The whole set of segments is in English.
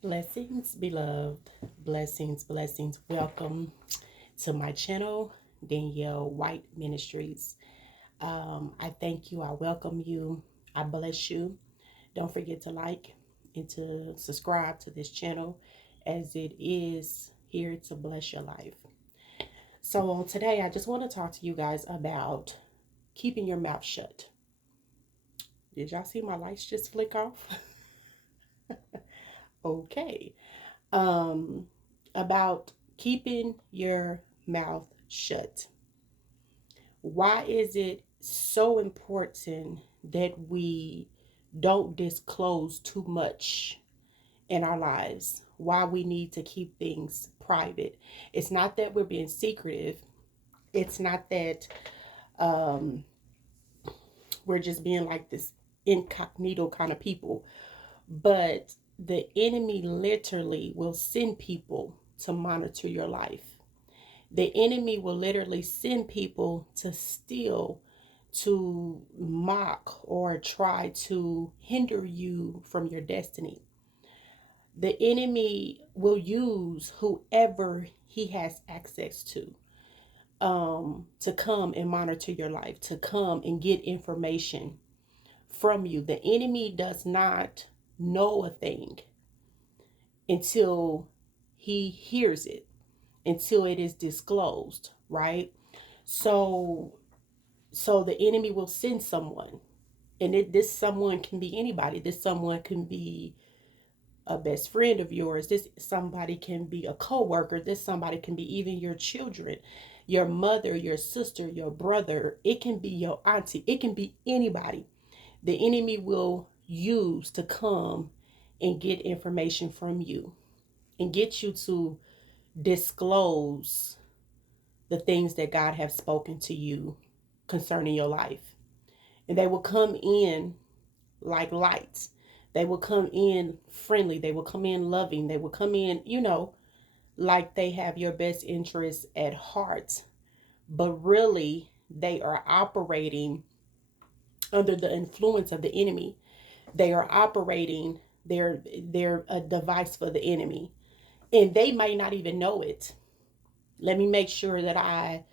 Blessings, beloved. Blessings, blessings. Welcome to my channel, Danielle White Ministries. I thank you. I welcome you. I bless you. Don't forget to like and to subscribe to this channel as it is here to bless your life. So, today, I just want to talk to you guys about keeping your mouth shut. Did y'all see my lights just flick off? Okay. um, about keeping your mouth shut. Why is it so important that we don't disclose too much in our lives? Why we need to keep things private? It's not that we're being secretive. It's not that um, we're just being like this incognito kind of people. But the enemy literally will send people to monitor your life. The enemy will literally send people to steal, to mock, or try to hinder you from your destiny. The enemy will use whoever he has access to come and monitor your life, to come and get information from you. The enemy does not know a thing until he hears it, until it is disclosed, right? So the enemy will send someone, and this someone can be anybody. This someone can be a best friend of yours. This somebody can be a coworker. This somebody can be even your children, your mother, your sister, your brother. It can be your auntie. It can be anybody. The enemy will use to come and get information from you and get you to disclose the things that God has spoken to you concerning your life. And they will come in like lights. They will come in friendly. They will come in loving. They will come in, like they have your best interests at heart. But really, they are operating under the influence of the enemy. They are operating, they're a device for the enemy. And they may not even know it. Let me make sure that I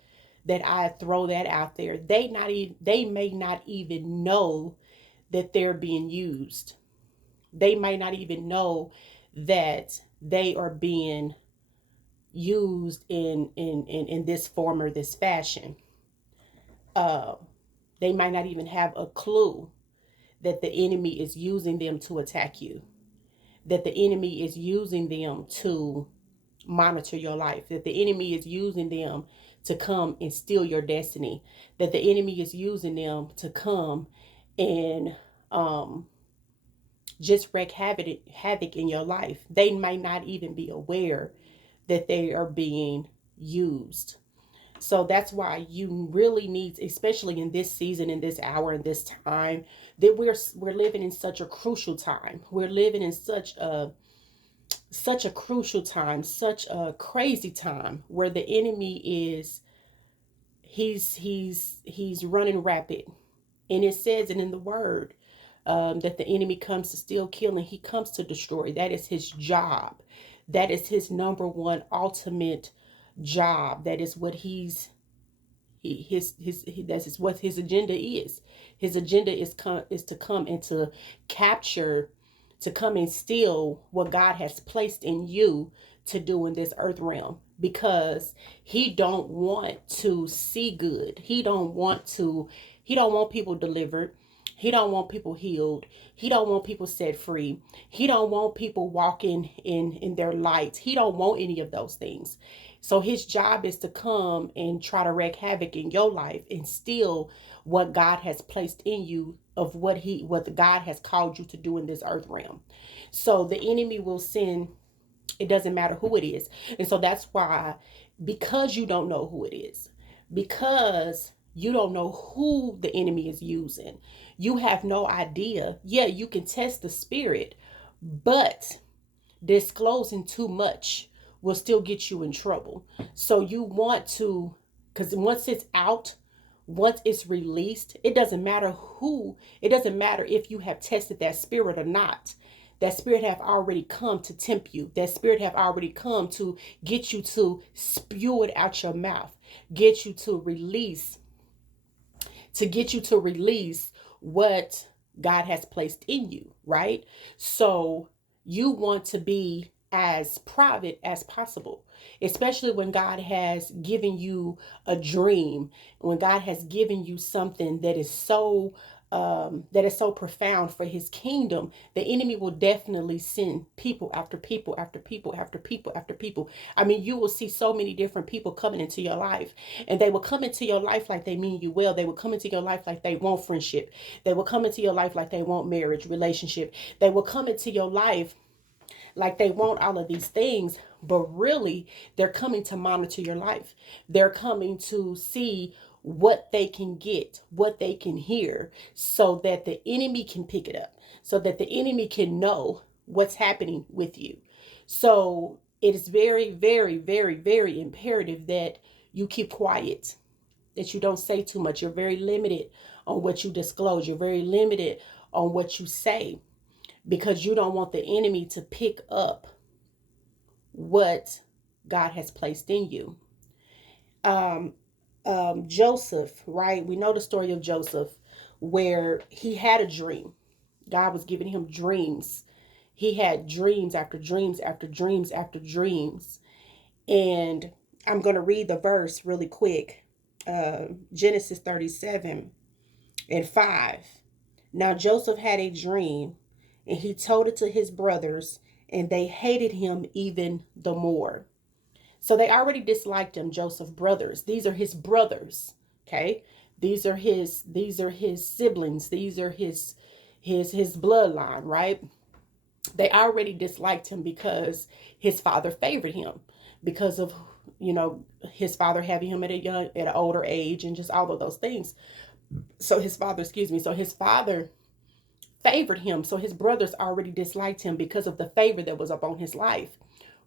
throw that out there. They may not even know that they're being used. They may not even know that they are being used in this form or this fashion. Uh, they might not even have a clue that the enemy is using them to attack you, that the enemy is using them to monitor your life, that the enemy is using them to come and steal your destiny, that the enemy is using them to come and um, just wreak havoc in your life. They might not even be aware that they are being used. So that's why you really need, especially in this season, in this hour, in this time, that we're living in such a crucial time. We're living in such a crucial time, such a crazy time where the enemy is he's running rapid. And it says it in the word, that the enemy comes to steal, kill, and he comes to destroy. That is his job. That is his number one ultimate job. That is what that's what his agenda is. His agenda is to come and to capture, to come and steal what God has placed in you to do in this earth realm, because he don't want to see good. He don't want people delivered. He don't want people healed. He don't want people set free. He don't want people walking in their light. He don't want any of those things. So his job is to come and try to wreak havoc in your life and steal what God has placed in you, of what God has called you to do in this earth realm. So the enemy will send, it doesn't matter who it is. And so that's why, because you don't know who it is, because you don't know who the enemy is using, you have no idea. Yeah, you can test the spirit, but disclosing too much will still get you in trouble. So you want to, because once it's out, once it's released, it doesn't matter if you have tested that spirit or not. That spirit have already come to tempt you. That spirit have already come to get you to spew it out your mouth, get you to release, what God has placed in you, right? So you want to be as private as possible, especially when God has given you a dream, when God has given you something that is so profound for his kingdom. The enemy will definitely send people after people after people after people after people. I mean, you will see so many different people coming into your life, and they will come into your life like they mean you well. They will come into your life like they want friendship. They will come into your life like they want marriage, relationship. They will come into your life like they want all of these things, but really they're coming to monitor your life. They're coming to see what they can get, what they can hear, so that the enemy can pick it up, so that the enemy can know what's happening with you. So it is very, very, very, very imperative that you keep quiet, that you don't say too much. You're very limited on what you disclose. You're very limited on what you say, because you don't want the enemy to pick up what God has placed in you. Um, Joseph, right? We know the story of Joseph, where he had a dream. God was giving him dreams. He had dreams after dreams after dreams after dreams. And I'm going to read the verse really quick. Genesis 37:5. Now Joseph had a dream, and he told it to his brothers, and they hated him even the more. So they already disliked him, Joseph's brothers. These are his brothers, okay? These are his siblings. These are his bloodline, right? They already disliked him because his father favored him, because of his father having him at an older age, and just all of those things. So his father, excuse me, so his father favored him. So his brothers already disliked him because of the favor that was upon his life,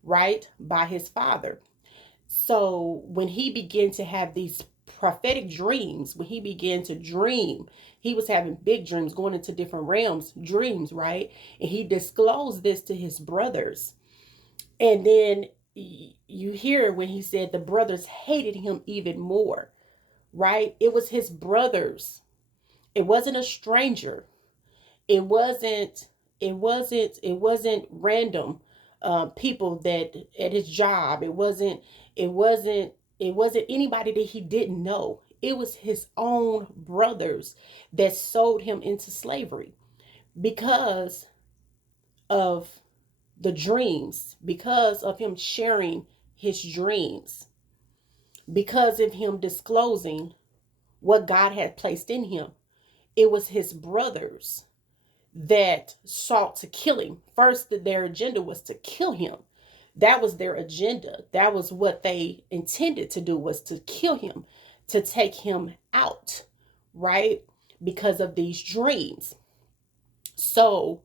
right? By his father. So when he began to have these prophetic dreams, when he began to dream, he was having big dreams, going into different realms, dreams, right? And he disclosed this to his brothers. And then you hear when he said the brothers hated him even more, right? It was his brothers. It wasn't a stranger. It wasn't it wasn't random people that at his job. It wasn't anybody that he didn't know. It was his own brothers that sold him into slavery because of the dreams, because of him sharing his dreams, because of him disclosing what God had placed in him. It was his brothers that sought to kill him. First, their agenda was to kill him. That was their agenda. That was what they intended to do, was to kill him, to take him out, right? Because of these dreams. So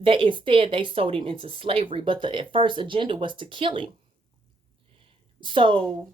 that instead they sold him into slavery, but the first agenda was to kill him. So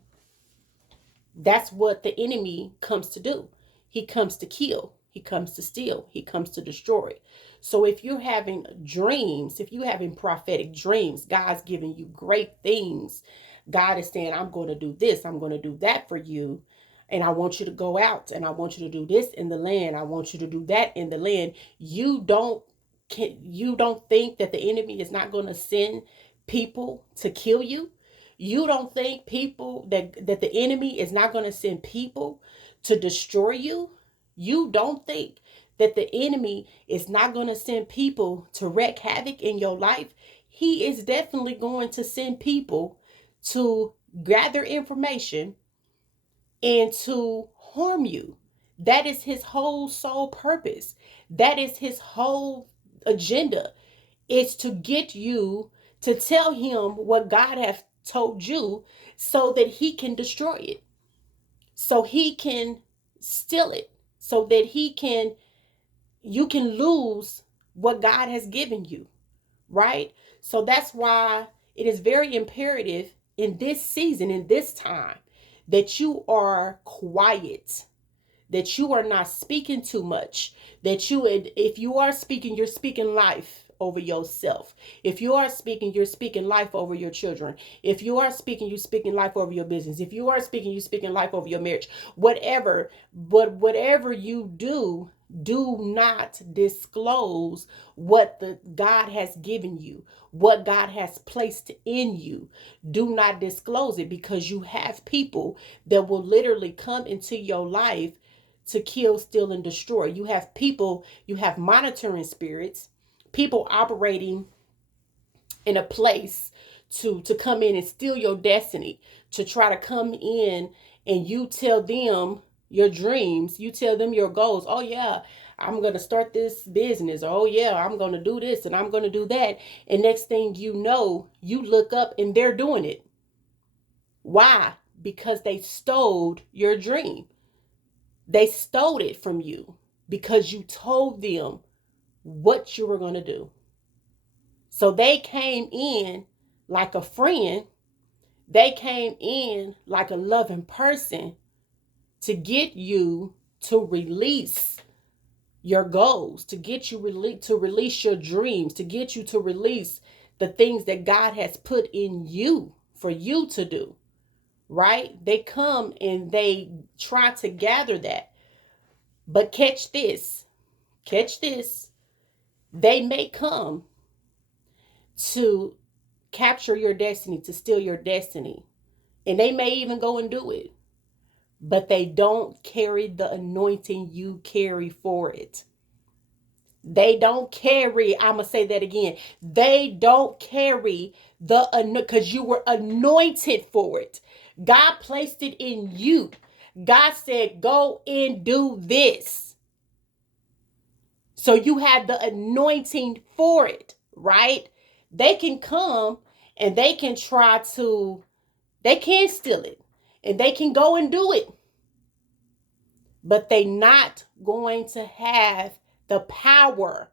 that's what the enemy comes to do. He comes to kill. He comes to steal. He comes to destroy. So if you're having dreams, if you're having prophetic dreams, God's giving you great things. God is saying, I'm going to do this. I'm going to do that for you. And I want you to go out, and I want you to do this in the land. I want you to do that in the land. You don't think that the enemy is not going to send people to kill you? You don't think people that the enemy is not going to send people to destroy you? You don't think that the enemy is not going to send people to wreak havoc in your life? He is definitely going to send people to gather information and to harm you. That is his whole sole purpose. That is his whole agenda, is to get you to tell him what God has told you, so that he can destroy it, so he can steal it, so that you can lose what God has given you, right? So that's why it is very imperative in this season, in this time, that you are quiet, that you are not speaking too much, that if you are speaking, you're speaking life over yourself. If you are speaking, you're speaking life over your children. If you are speaking, you're speaking life over your business. If you are speaking, you're speaking life over your marriage. Whatever, but whatever you do not disclose what the God has given you, what God has placed in you. Do not disclose it, because you have people that will literally come into your life to kill, steal, and destroy. You have people, you have monitoring spirits, people operating in a place to come in and steal your destiny, to try to come in, and you tell them your dreams, you tell them your goals. Oh yeah, I'm going to start this business. Oh yeah, I'm going to do this and I'm going to do that. And next thing you know, you look up and they're doing it. Why? Because they stole your dream. They stole it from you because you told them what you were going to do. So they came in like a friend. They came in like a loving person to get you to release your goals, to get you to release your dreams, to get you to release the things that God has put in you for you to do. Right? They come and they try to gather that. But catch this. Catch this. They may come to capture your destiny, to steal your destiny. And they may even go and do it. But they don't carry the anointing you carry for it. They don't carry, I'm going to say that again. They don't carry because you were anointed for it. God placed it in you. God said, go and do this. So you have the anointing for it, right? They can come and they can they can steal it and they can go and do it. But they not going to have the power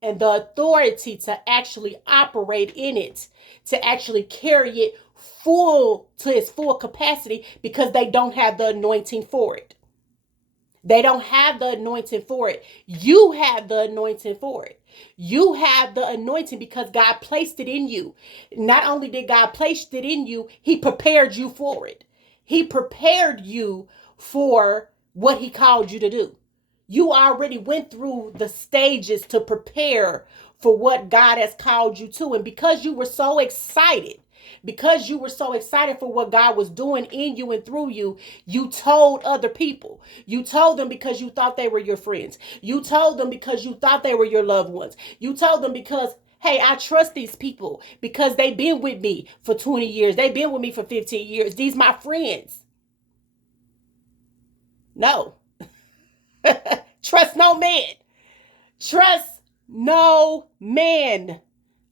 and the authority to actually operate in it, to actually carry it to its full capacity, because they don't have the anointing for it. They don't have the anointing for it. You have the anointing for it. You have the anointing because God placed it in you. Not only did God place it in you, He prepared you for it. He prepared you for what He called you to do. You already went through the stages to prepare for what God has called you to. And because you were so excited, for what God was doing in you and through you, you told other people. You told them because you thought they were your friends. You told them because you thought they were your loved ones. You told them because, hey, I trust these people because they've been with me for 20 years. They've been with me for 15 years. These my friends. No. Trust no man. Trust no man.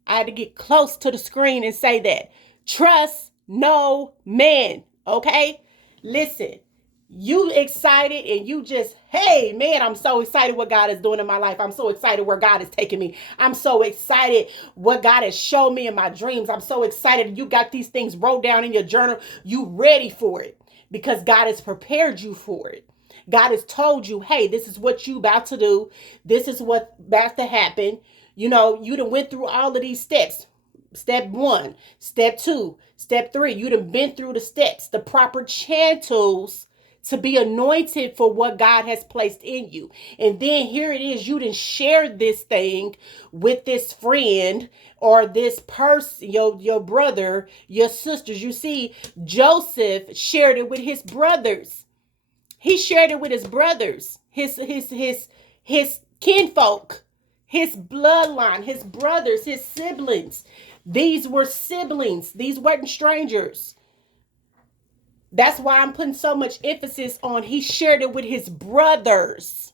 I had to get close to the screen and say that. Trust no man. Okay? Listen, you excited and you just, hey, man, I'm so excited what God is doing in my life. I'm so excited where God is taking me. I'm so excited what God has shown me in my dreams. I'm so excited you got these things wrote down in your journal. You ready for it because God has prepared you for it. God has told you, hey, this is what you about to do. This is what's about to happen. You know, you done went through all of these steps. Step 1, step 2, step 3. You done been through the steps, the proper channels to be anointed for what God has placed in you. And then here it is, you done shared this thing with this friend or this person, your brother, your sisters. You see, Joseph shared it with his brothers. He shared it with his brothers, his kinfolk, his bloodline, his brothers, his siblings. These were siblings. These weren't strangers. That's why I'm putting so much emphasis on he shared it with his brothers.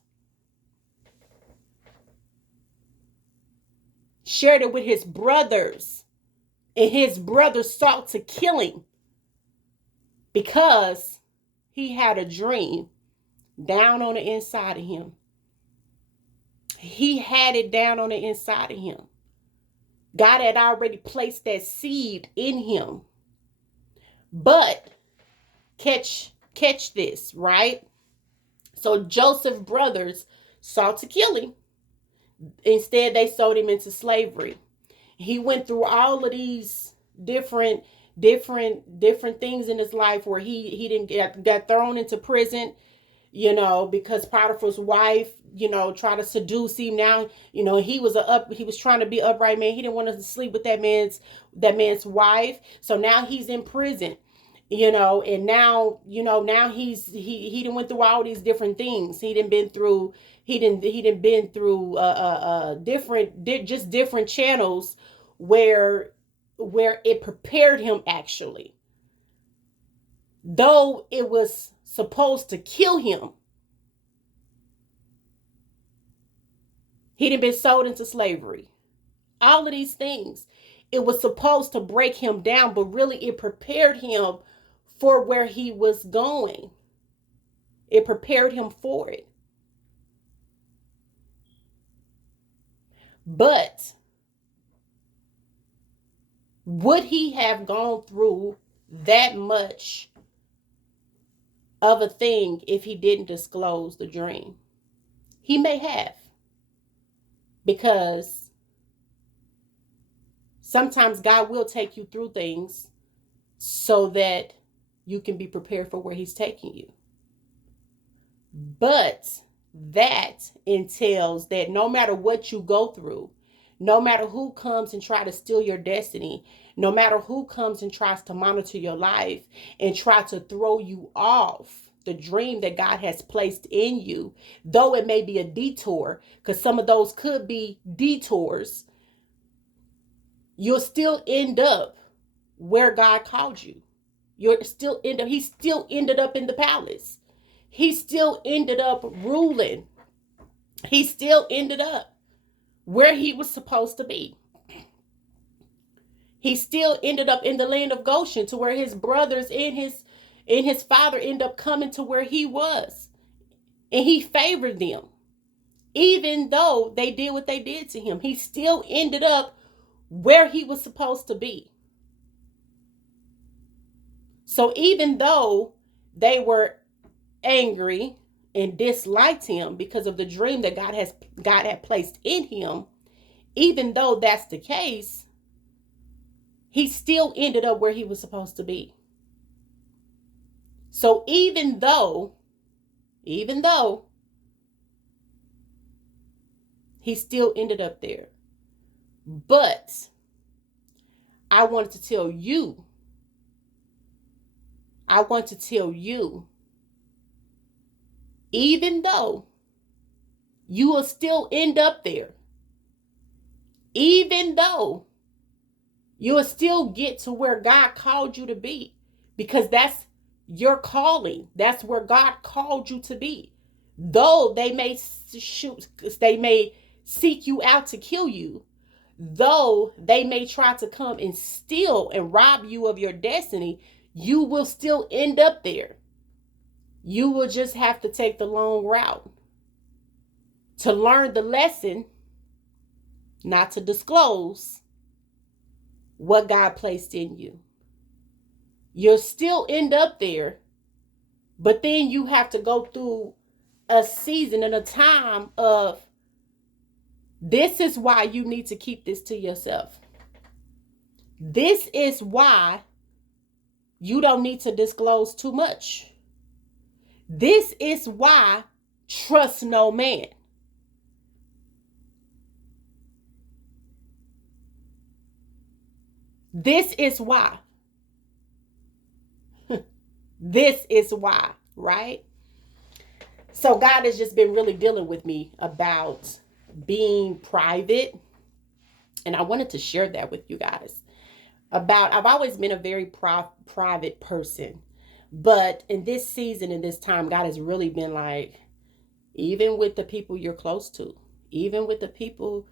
Shared it with his brothers. And his brothers sought to kill him because he had a dream down on the inside of him. He had it down on the inside of him. God had already placed that seed in him. But catch this, right? So Joseph's brothers sought to kill him. Instead, they sold him into slavery. He went through all of these different things in his life where he didn't got thrown into prison, because Potiphar's wife, tried to seduce him. Now, he was trying to be upright man. He didn't want to sleep with that man's wife. So now he's in prison, and now he didn't went through all these different things. He didn't been through different channels where it prepared him, actually, though it was supposed to kill him. He done been sold into slavery. All of these things. It was supposed to break him down, but really it prepared him for where he was going. It prepared him for it. But would he have gone through that much of a thing if he didn't disclose the dream? He may have. Because sometimes God will take you through things so that you can be prepared for where he's taking you. But that entails that no matter what you go through, no matter who comes and try to steal your destiny, no matter who comes and tries to monitor your life and try to throw you off the dream that God has placed in you, though it may be a detour, because some of those could be detours, you'll still end up where God called you. He still ended up in the palace. He still ended up ruling. He still ended up where he was supposed to be. He still ended up in the land of Goshen, to where his brothers and his father end up coming to where he was. And he favored them. Even though they did what they did to him, he still ended up where he was supposed to be. So even though they were angry and disliked him because of the dream that God had placed in him, even though that's the case, he still ended up where he was supposed to be. So even though he still ended up there. But I want to tell you, even though you will still end up there, even though you will still get to where God called you to be, because that's your calling. That's where God called you to be. Though they may seek you out to kill you, though they may try to come and steal and rob you of your destiny, you will still end up there. You will just have to take the long route to learn the lesson, not to disclose what God placed in you. You'll still end up there, but then you have to go through a season and a time of, this is why you need to keep this to yourself. This is why you don't need to disclose too much. This is why trust no man. This is why. This is why, right? So God has just been really dealing with me about being private. And I wanted to share that with you guys. I've always been a very private person. But in this season, in this time, God has really been like, even with the people you're close to, even with the people,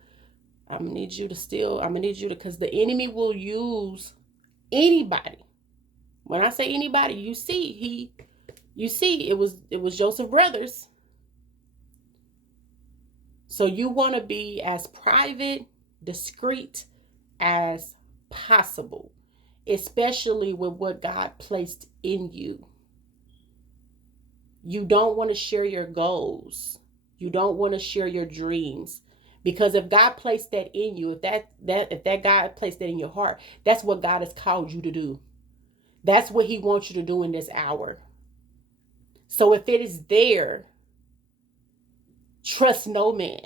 I'm going to need you to, because the enemy will use anybody. When I say anybody, you see, it was Joseph Brothers. So you want to be as private, discreet as possible, especially with what God placed in you. You don't want to share your goals. You don't want to share your dreams, Because if God placed that in you, if that God placed that in your heart, that's what God has called you to do. That's what he wants you to do in this hour. So if it is there, trust no man.